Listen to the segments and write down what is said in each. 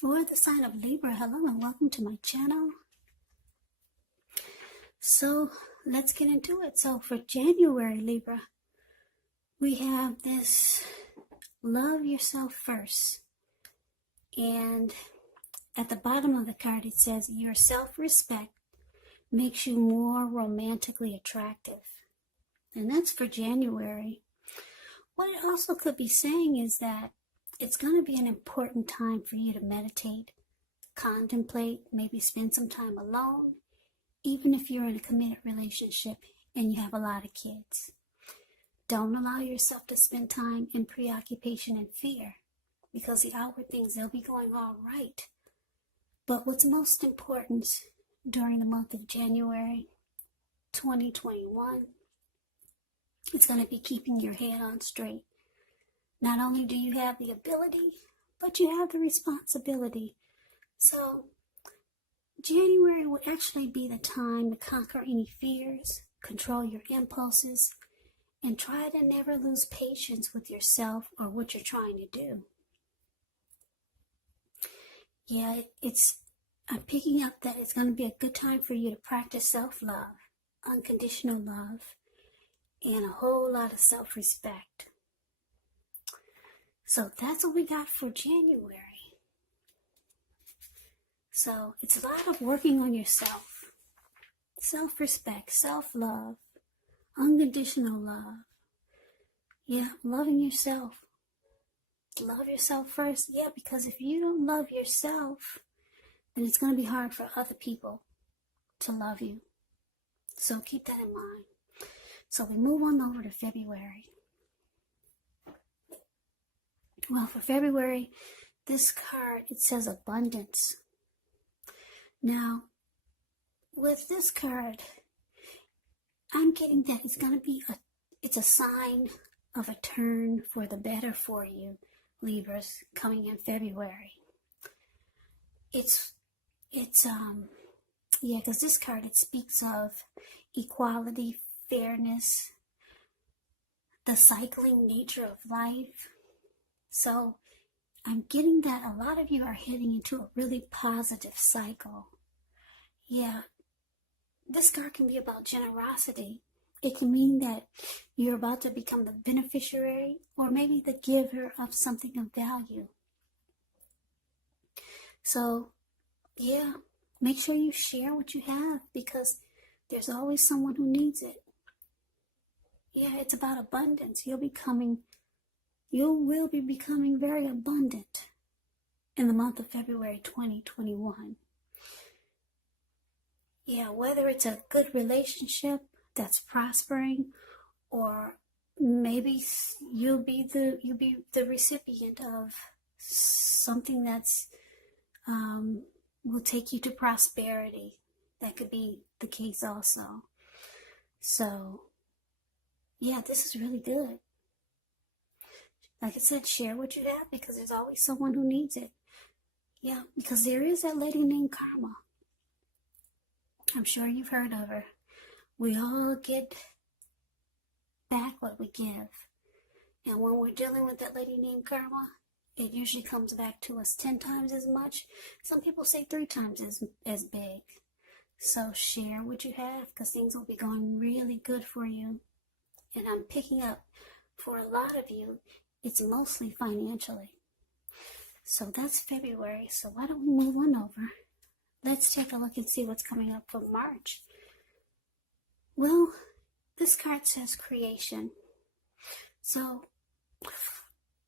For the sign of Libra, hello and welcome to my channel. So let's get into it. So for January, Libra, we have this love yourself first. And at the bottom of the card, it says your self-respect makes you more romantically attractive. And that's for January. What it also could be saying is that it's going to be an important time for you to meditate, contemplate, maybe spend some time alone, even if you're in a committed relationship and you have a lot of kids. Don't allow yourself to spend time in preoccupation and fear, because the outward things, they'll be going all right. But what's most important during the month of January 2021, it's going to be keeping your head on straight. Not only do you have the ability, but you have the responsibility. So January would actually be the time to conquer any fears, control your impulses, and try to never lose patience with yourself or what you're trying to do. Yeah, I'm picking up that it's going to be a good time for you to practice self-love, unconditional love, and a whole lot of self-respect. So that's what we got for January. So it's a lot of working on yourself. Self-respect, self-love, unconditional love. Yeah, loving yourself. Love yourself first. Yeah, because if you don't love yourself, then it's going to be hard for other people to love you. So keep that in mind. So we move on over to February. Well, for February, this card, it says abundance. Now, with this card, I'm getting that it's going to be it's a sign of a turn for the better for you, Libras, coming in February. Because this card, it speaks of equality, fairness, the cycling nature of life. So I'm getting that a lot of you are heading into a really positive cycle. Yeah, this card can be about generosity. It can mean that you're about to become the beneficiary or maybe the giver of something of value. So, yeah, make sure you share what you have, because there's always someone who needs it. Yeah, it's about abundance. You will be becoming very abundant in the month of February 2021. Yeah, whether it's a good relationship that's prospering, or maybe you'll be the recipient of something that's will take you to prosperity. That could be the case also. So, yeah, this is really good. Like I said, share what you have, because there's always someone who needs it. Yeah, because there is that lady named Karma. I'm sure you've heard of her. We all get back what we give. And when we're dealing with that lady named Karma, it usually comes back to us 10 times as much. Some people say 3 times as big. So share what you have, because things will be going really good for you. And I'm picking up, for a lot of you, it's mostly financially. So that's February. So why don't we move on over? Let's take a look and see what's coming up for March. Well, this card says creation. So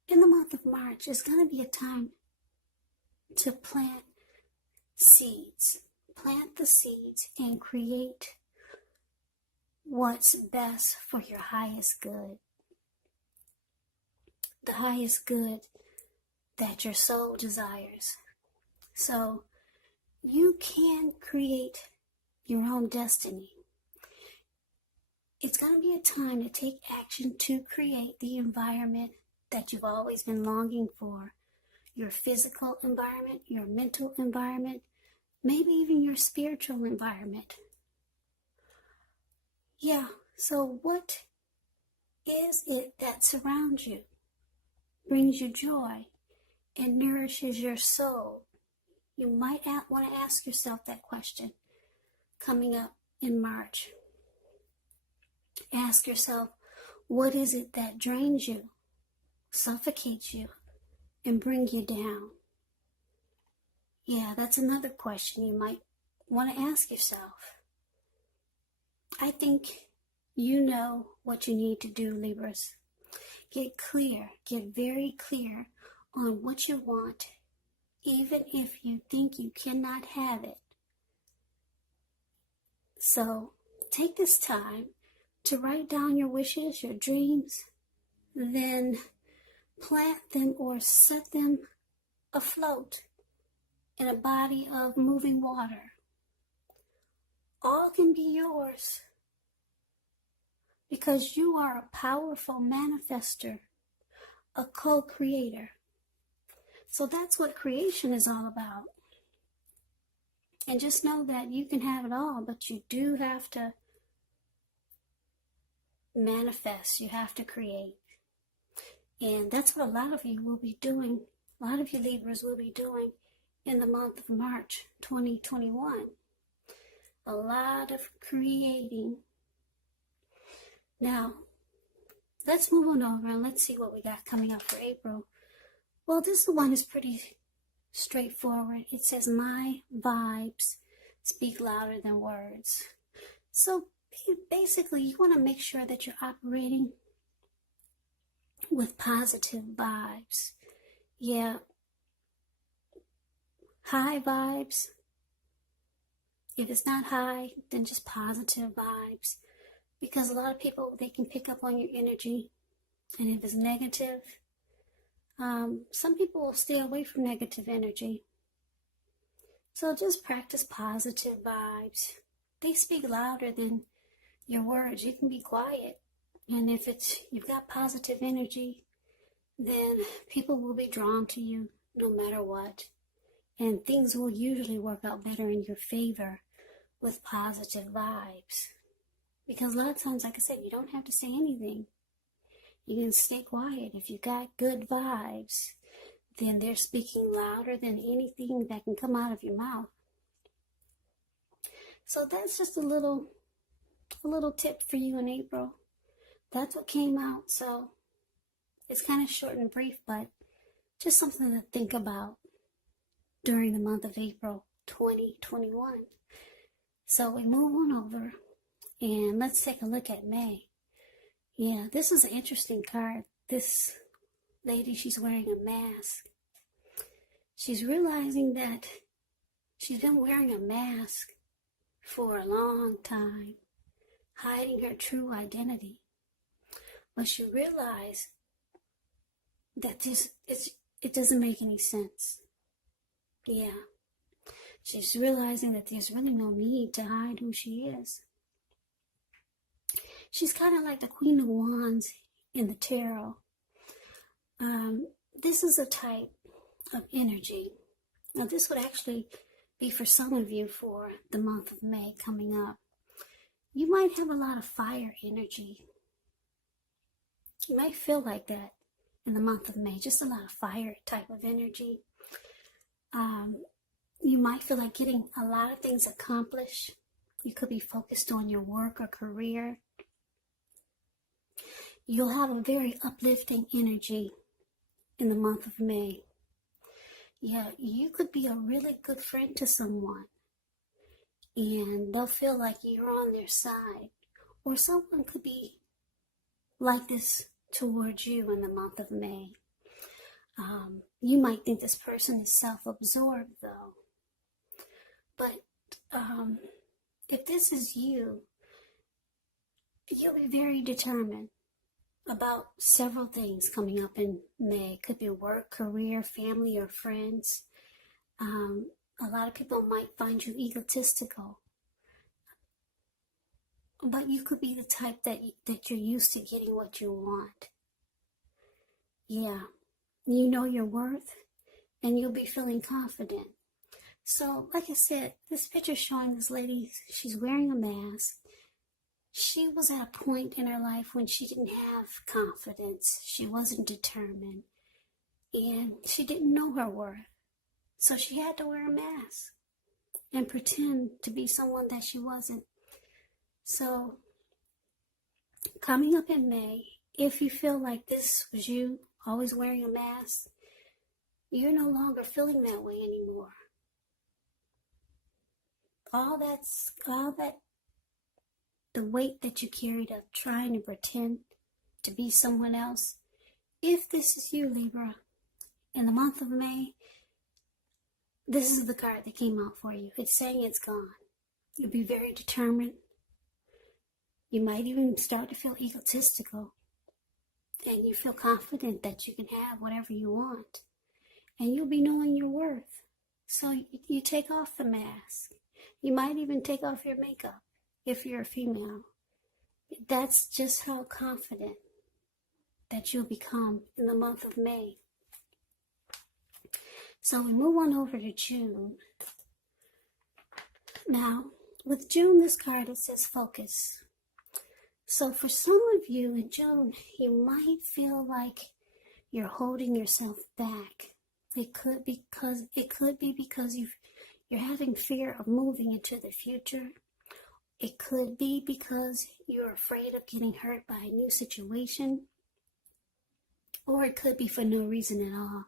in the month of March, it's going to be a time to plant seeds. Plant the seeds and create what's best for your highest good. The highest good that your soul desires. So you can create your own destiny. It's going to be a time to take action to create the environment that you've always been longing for. Your physical environment, your mental environment, maybe even your spiritual environment. Yeah, so what is it that surrounds you, brings you joy, and nourishes your soul? You might want to ask yourself that question coming up in March. Ask yourself, what is it that drains you, suffocates you, and brings you down? Yeah, that's another question you might want to ask yourself. I think you know what you need to do, Libras. Get clear, get very clear on what you want, even if you think you cannot have it. So take this time to write down your wishes, your dreams, then plant them or set them afloat in a body of moving water. All can be yours because you are a powerful manifester, a co-creator. So that's what creation is all about. And just know that you can have it all, but you do have to manifest. You have to create. And that's what a lot of you will be doing. A lot of you Libras will be doing in the month of March 2021. A lot of creating. Now, let's move on over and let's see what we got coming up for April. Well, this one is pretty straightforward. It says, my vibes speak louder than words. So basically, you want to make sure that you're operating with positive vibes. Yeah. High vibes. If it's not high, then just positive vibes. Because a lot of people, they can pick up on your energy. And if it's negative, some people will stay away from negative energy. So just practice positive vibes. They speak louder than your words. You can be quiet. And if you've got positive energy, then people will be drawn to you no matter what. And things will usually work out better in your favor with positive vibes. Because a lot of times, like I said, you don't have to say anything. You can stay quiet. If you got good vibes, then they're speaking louder than anything that can come out of your mouth. So that's just a little tip for you in April. That's what came out. So it's kind of short and brief, but just something to think about during the month of April 2021. So we move on over and let's take a look at May. Yeah, this is an interesting card. This lady, she's wearing a mask. She's realizing that she's been wearing a mask for a long time, hiding her true identity. But she realized that it doesn't make any sense. Yeah. She's realizing that there's really no need to hide who she is. She's kind of like the Queen of Wands in the tarot. This is a type of energy. Now, this would actually be for some of you for the month of May coming up. You might have a lot of fire energy. You might feel like that in the month of May, just a lot of fire type of energy. You might feel like getting a lot of things accomplished. You could be focused on your work or career. You'll have a very uplifting energy in the month of May. Yeah, you could be a really good friend to someone, and they'll feel like you're on their side. Or someone could be like this towards you in the month of May. You might think this person is self-absorbed, though. But if this is you, you'll be very determined about several things coming up in May. It could be work, career, family, or friends. A lot of people might find you egotistical. But you could be the type that you're used to getting what you want. Yeah. You know your worth, and you'll be feeling confident. So, like I said, this picture showing this lady, she's wearing a mask. She was at a point in her life when she didn't have confidence. She wasn't determined. And she didn't know her worth. So she had to wear a mask and pretend to be someone that she wasn't. So coming up in May, if you feel like this was you always wearing a mask, you're no longer feeling that way anymore. All that, the weight that you carried of trying to pretend to be someone else. If this is you, Libra, in the month of May, this is the card that came out for you. It's saying it's gone. You'll be very determined. You might even start to feel egotistical. And you feel confident that you can have whatever you want. And you'll be knowing your worth. So you take off the mask. You might even take off your makeup if you're a female. That's just how confident that you'll become in the month of May. So we move on over to June. Now, with June, this card, it says focus. So for some of you in June, you might feel like you're holding yourself back. It could be because you're having fear of moving into the future. It could be because you're afraid of getting hurt by a new situation. Or it could be for no reason at all.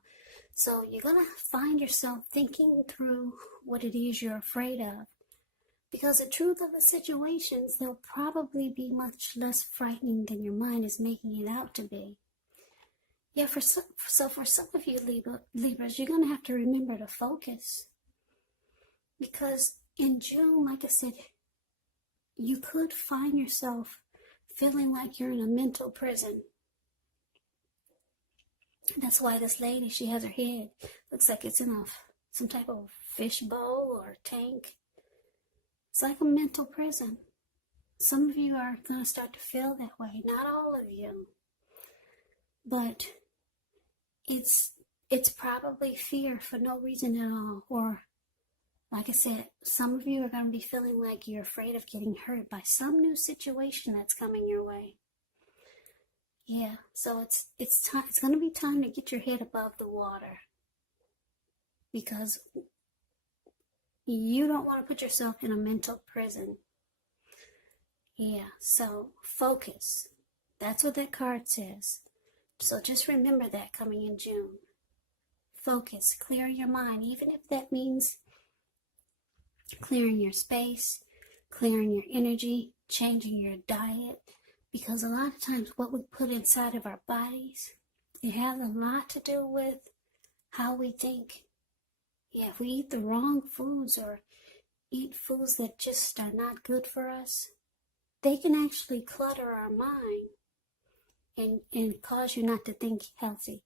So you're going to find yourself thinking through what it is you're afraid of. Because the truth of the situations, they'll probably be much less frightening than your mind is making it out to be. Yeah, for some of you Libras, you're going to have to remember to focus. Because in June, like I said, you could find yourself feeling like you're in a mental prison. That's why this lady, she has her head, looks like it's in some type of fish bowl or tank. It's like a mental prison. Some of you are going to start to feel that way. Not all of you. But it's probably fear for no reason at all. Or, like I said, some of you are going to be feeling like you're afraid of getting hurt by some new situation that's coming your way. Yeah, so it's going to be time to get your head above the water. Because you don't want to put yourself in a mental prison. Yeah, so focus. That's what that card says. So just remember that coming in June. Focus, clear your mind, even if that means clearing your space, clearing your energy, changing your diet. Because a lot of times what we put inside of our bodies, it has a lot to do with how we think. Yeah, if we eat the wrong foods or eat foods that just are not good for us, they can actually clutter our mind and cause you not to think healthy.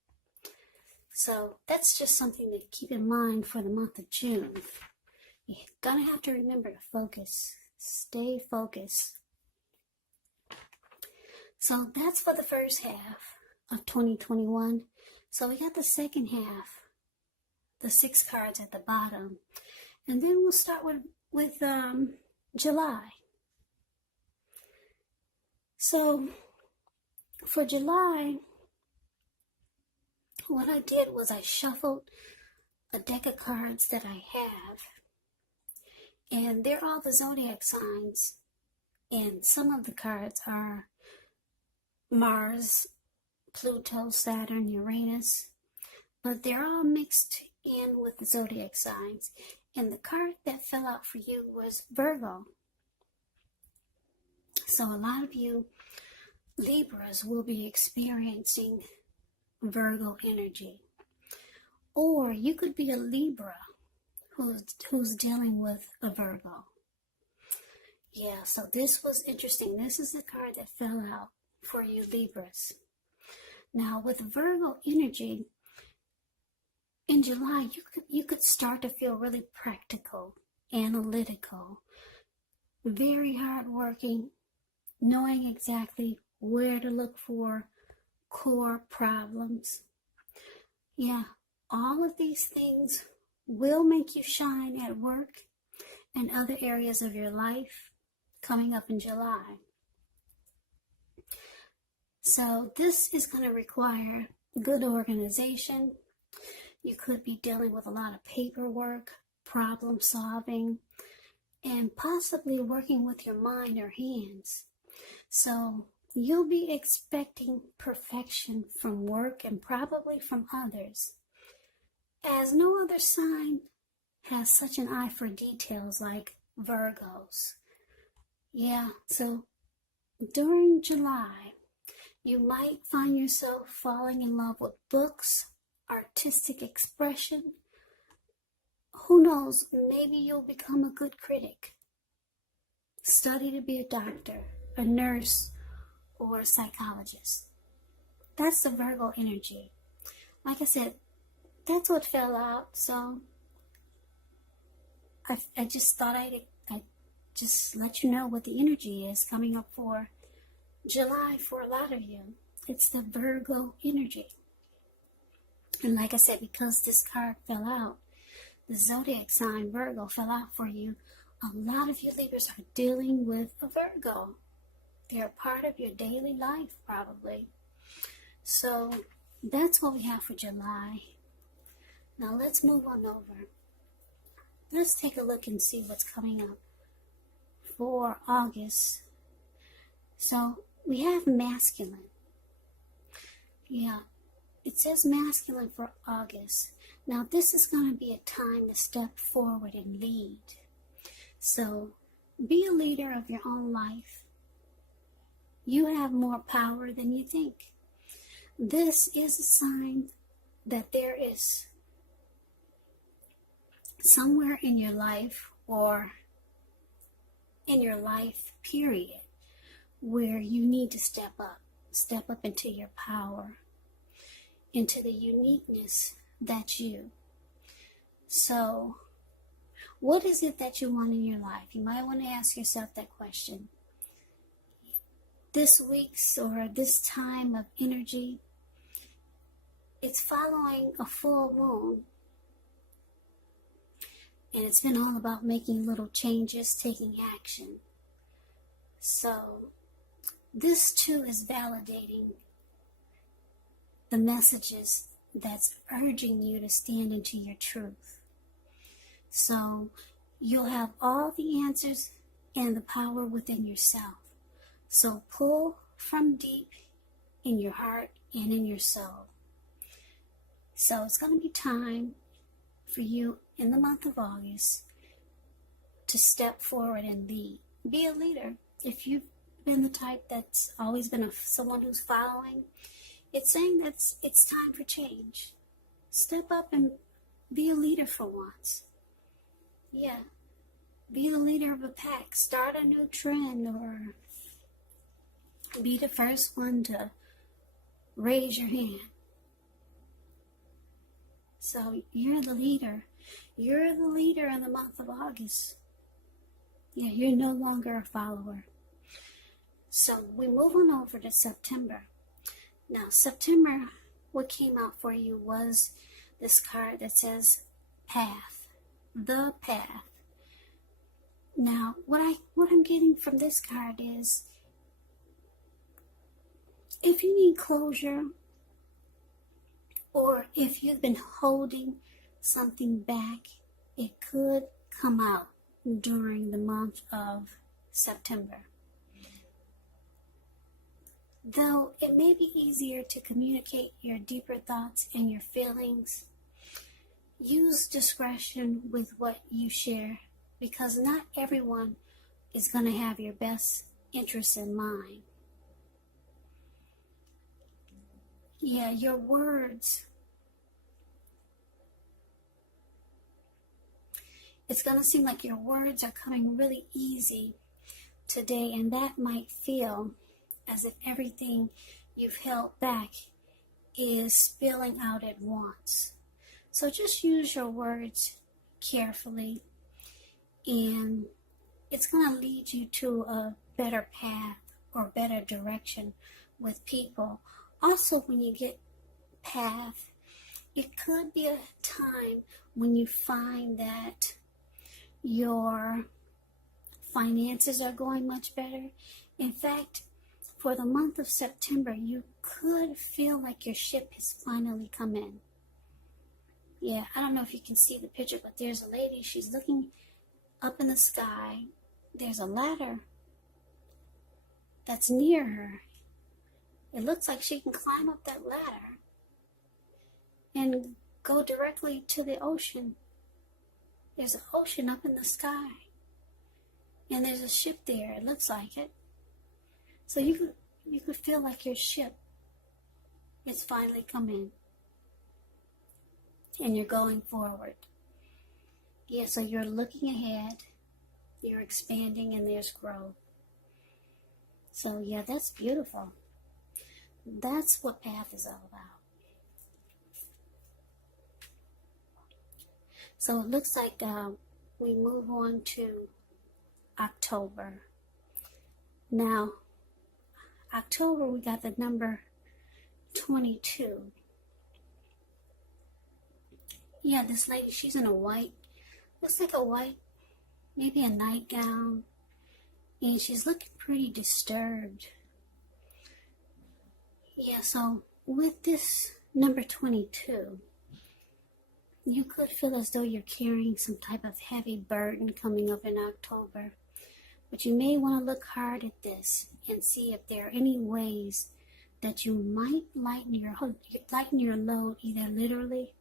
So that's just something to keep in mind for the month of June. You're going to have to remember to focus. Stay focused. So that's for the first half of 2021. So we got the second half. The 6 cards at the bottom, and then we'll start with July. So for July, what I did was I shuffled a deck of cards that I have, and they're all the zodiac signs, and some of the cards are Mars, Pluto, Saturn, Uranus, but they're all mixed in with the zodiac signs. And the card that fell out for you was Virgo. So a lot of you Libras will be experiencing Virgo energy. Or you could be a Libra who's dealing with a Virgo. Yeah, so this was interesting. This is the card that fell out for you Libras. Now with Virgo energy, in July, you could start to feel really practical, analytical, very hardworking, knowing exactly where to look for core problems. Yeah, all of these things will make you shine at work and other areas of your life coming up in July. So this is going to require good organization. You could be dealing with a lot of paperwork, problem solving, and possibly working with your mind or hands. So you'll be expecting perfection from work and probably from others, as no other sign has such an eye for details like Virgos. Yeah, so during July, you might find yourself falling in love with books, artistic expression. Who knows, maybe you'll become a good critic. Study to be a doctor, a nurse, or a psychologist. That's the Virgo energy. Like I said, that's what fell out, so I just thought I'd just let you know what the energy is coming up for July for a lot of you. It's the Virgo energy. And like I said, because this card fell out, the zodiac sign Virgo fell out for you, a lot of you Libras are dealing with a Virgo. They're a part of your daily life, probably. So that's what we have for July. Now let's move on over. Let's take a look and see what's coming up for August. So we have masculine. Yeah, it says masculine for August. Now this is going to be a time to step forward and lead. So be a leader of your own life. You have more power than you think. This is a sign that there is somewhere in your life or in your life period where you need to step up into your power, into the uniqueness that's you. So what is it that you want in your life? You might want to ask yourself that question. This week's or this time of energy, it's following a full moon. And it's been all about making little changes, taking action. So this too is validating the messages that's urging you to stand into your truth. So you'll have all the answers and the power within yourself. So pull from deep in your heart and in your soul. So it's going to be time for you in the month of August to step forward and lead. Be a leader. If you've been the type that's always been someone who's following, it's saying that it's time for change. Step up and be a leader for once. Yeah. Be the leader of a pack. Start a new trend or be the first one to raise your hand. So you're the leader. You're the leader in the month of August. Yeah, you're no longer a follower. So we move on over to September. Now, September, what came out for you was this card that says path. The path. Now, what I'm getting from this card is if you need closure or if you've been holding something back, it could come out during the month of September. Though it may be easier to communicate your deeper thoughts and your feelings, use discretion with what you share because not everyone is going to have your best interests in mind. Yeah, your words. It's going to seem like your words are coming really easy today, and that might feel as if everything you've held back is spilling out at once. So just use your words carefully, and it's going to lead you to a better path or better direction with people. Also, when you get path, it could be a time when you find that your finances are going much better. In fact, for the month of September, you could feel like your ship has finally come in. Yeah, I don't know if you can see the picture, but there's a lady, she's looking up in the sky. There's a ladder that's near her. It looks like she can climb up that ladder and go directly to the ocean. There's an ocean up in the sky. And there's a ship there, it looks like it. So you could feel like your ship is finally come in. And you're going forward. Yeah, so you're looking ahead, you're expanding, and there's growth. So yeah, that's beautiful. That's what Path is all about. So it looks like we move on to October. Now, October, we got the number 22. Yeah, this lady, she's in a white, looks like a white, maybe a nightgown, and she's looking pretty disturbed. Yeah, so with this number 22, you could feel as though you're carrying some type of heavy burden coming up in October. But you may want to look hard at this and see if there are any ways that you might lighten your load, either literally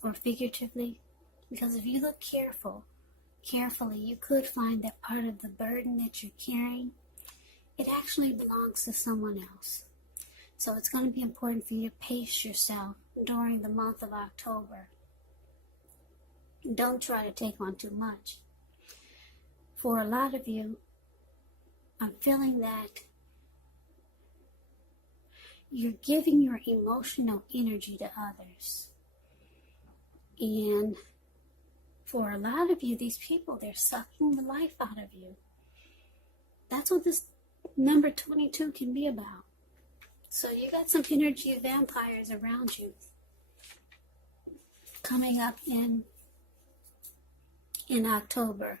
or figuratively. Because if you look carefully, you could find that part of the burden that you're carrying, it actually belongs to someone else. So it's going to be important for you to pace yourself during the month of October. Don't try to take on too much. For a lot of you, I'm feeling that you're giving your emotional energy to others. And for a lot of you, these people, they're sucking the life out of you. That's what this number 22 can be about. So you got some energy vampires around you coming up in October.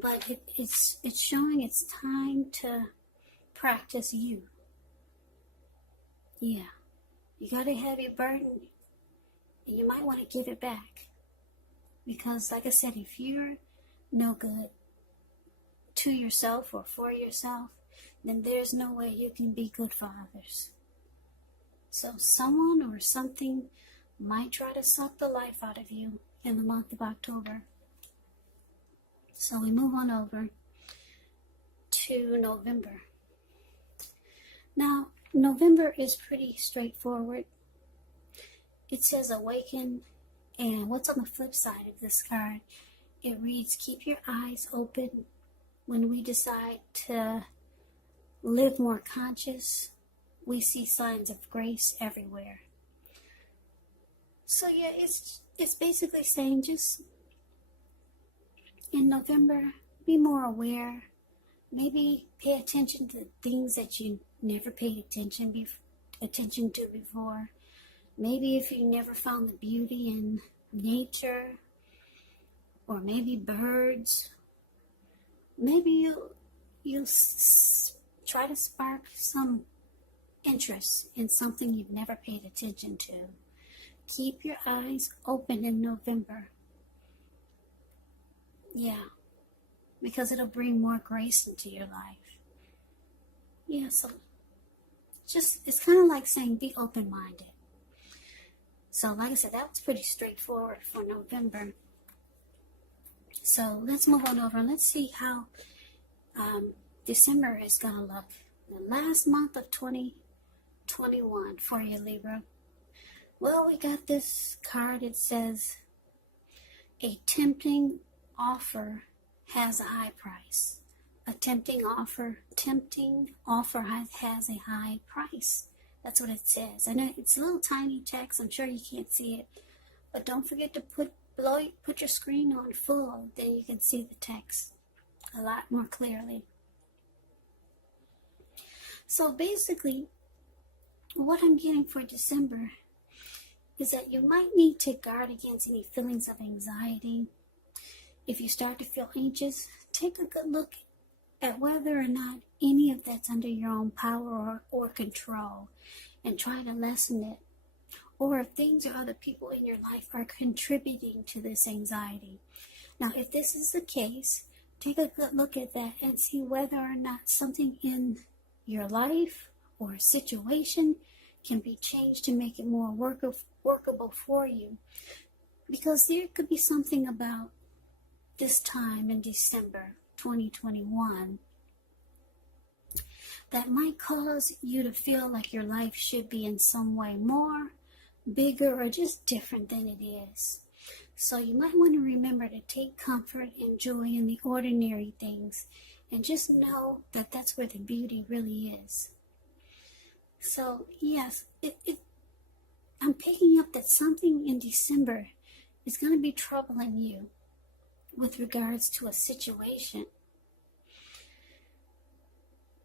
But it's showing it's time to practice you. Yeah. You got a heavy burden, and you might want to give it back. Because, like I said, if you're no good to yourself or for yourself, then there's no way you can be good for others. So someone or something might try to suck the life out of you in the month of October. So we move on over to November. Now, November is pretty straightforward. It says awaken. And what's on the flip side of this card? It reads, keep your eyes open. When we decide to live more conscious, we see signs of grace everywhere. So yeah, it's basically saying just in November, be more aware. Maybe pay attention to things that you never paid attention to before. Maybe if you never found the beauty in nature, or maybe birds, maybe you'll try to spark some interest in something you've never paid attention to. Keep your eyes open in November. Yeah, because it'll bring more grace into your life. Yeah, so it's kind of like saying be open-minded. So like I said, that was pretty straightforward for November. So let's move on over and let's see how December is going to look. The last month of 2021 for you, Libra. Well, we got this card. It says, a tempting offer has a high price. A tempting offer has a high price. That's what it says. I know it's a little tiny text. I'm sure you can't see it. But don't forget to put your screen on full. Then you can see the text a lot more clearly. So basically, what I'm getting for December is that you might need to guard against any feelings of anxiety. If you start to feel anxious, take a good look at whether or not any of that's under your own power or control, and try to lessen it or if things or other people in your life are contributing to this anxiety. Now, if this is the case, take a good look at that and see whether or not something in your life or situation can be changed to make it more workable for you. Because there could be something about this time in December 2021 that might cause you to feel like your life should be in some way more, bigger, or just different than it is. So you might want to remember to take comfort and joy in the ordinary things and just know that that's where the beauty really is. So yes, I'm picking up that something in December is going to be troubling you with regards to a situation.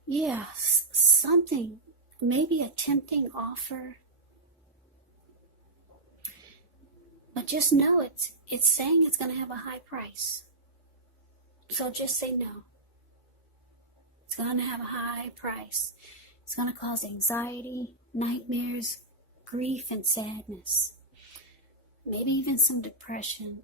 Yeah, something, maybe a tempting offer. But just know it's saying it's going to have a high price. So just say no. It's going to have a high price. It's going to cause anxiety, nightmares, grief, and sadness. Maybe even some depression.